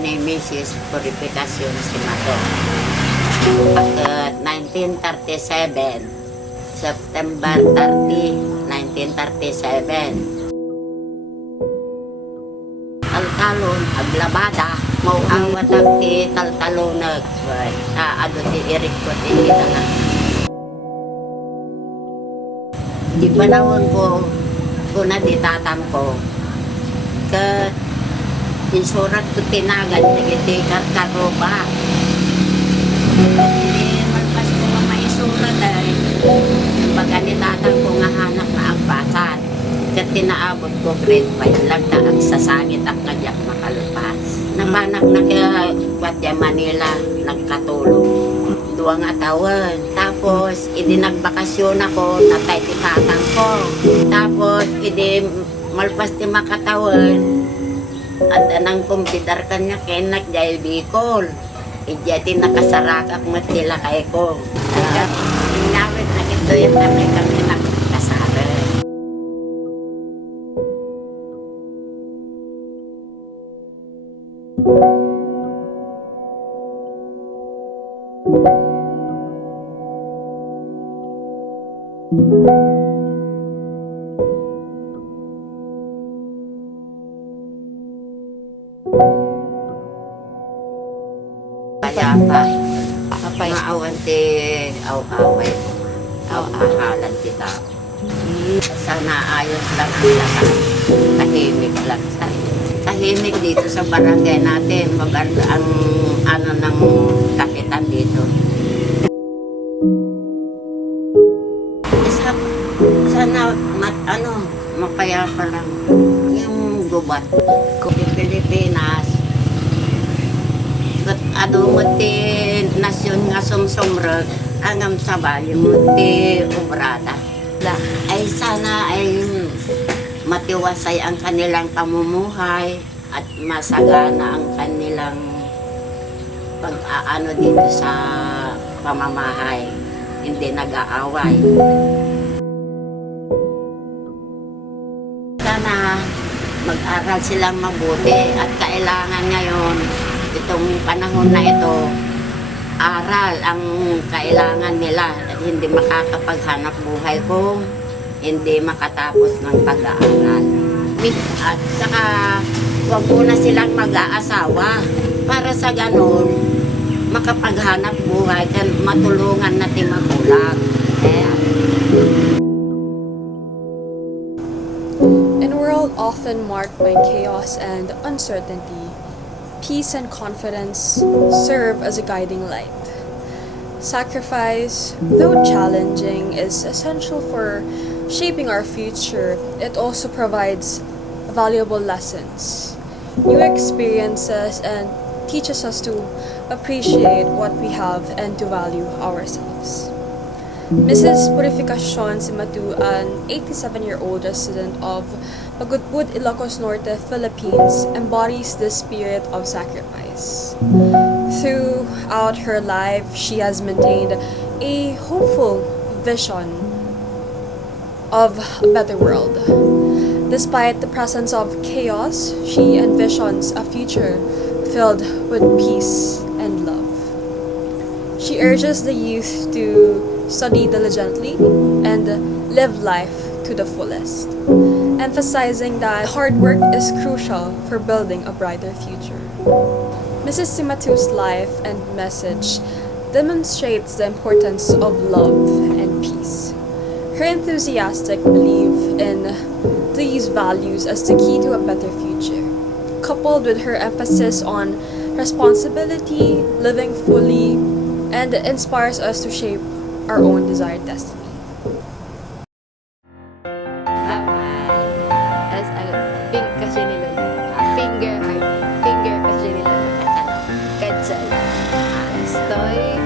ni Mrs. Purificación Simato. At 1937, September 30, 1937. Taltalon, aglabada, mauawat ang ti taltalonag. Ado ti irik ko ti na. Di panahon ko, kuna di tatang ko, ka insurat ko tinagan, iti karkaroba. Hindi malpas ko nga maisurat ay, pagka ni tatang ko nga hanap na ang basan. Kat tinaabot ko grade 5 lang na ang sasangit ang kadyak makalpas. Namanak na kaya Guadya Manila, nagkatulog. Duwang atawan. Tapos, nagbakasyon ako, natay ti tatang ko. Tapos, malpas ti makatawan. At anang kumpidar kanya kaya nagdayal Bicol. Ti nakasarakak matila kay ko. Inawit na ito yung kami nagkasara. Kaya pa, maawan ti aw-away ko. Aw-ahalan ti tao. Sana ayos lang ang lahat. Tahimik lang tayo. Tahimik dito sa barangay natin. Maganda ang ano ng kapitan dito. Sana mapayapa lang yung gubat. Kung Pilipinas, mo ti nasyon nga sumsumrag, angam sabali mo ti obrada. Ay sana ay matiwasay ang kanilang pamumuhay at masagana ang kanilang pag-aano dito sa pamamahay. Hindi nag-aaway. Sana mag-aral silang mabuti at kailangan ngayon itong panahon na ito, aral ang kailangan nila at hindi makakapaghanap buhay kung hindi makatapos ng pag-aaral. At saka huwag muna silang mag-aasawa para sa ganun makapaghanap buhay at matulungan natin magulang. In a world often marked by chaos and uncertainty, peace and confidence serve as a guiding light. Sacrifice, though challenging, is essential for shaping our future. It also provides valuable lessons, new experiences, and teaches us to appreciate what we have and to value ourselves. Mrs. Purificación Simatu, an 87-year-old resident of Pagudpud, Ilocos Norte, Philippines, embodies the spirit of sacrifice. Throughout her life, she has maintained a hopeful vision of a better world. Despite the presence of chaos, she envisions a future filled with peace and love. She urges the youth to study diligently and live life to the fullest, emphasizing that hard work is crucial for building a brighter future. Mrs. Simatu's life and message demonstrates the importance of love and peace. Her enthusiastic belief in these values as the key to a better future, coupled with her emphasis on responsibility, living fully, and inspires us to shape our own desired destiny. Pink kasi nila. Finger kasi nila. Kachay. Stoy.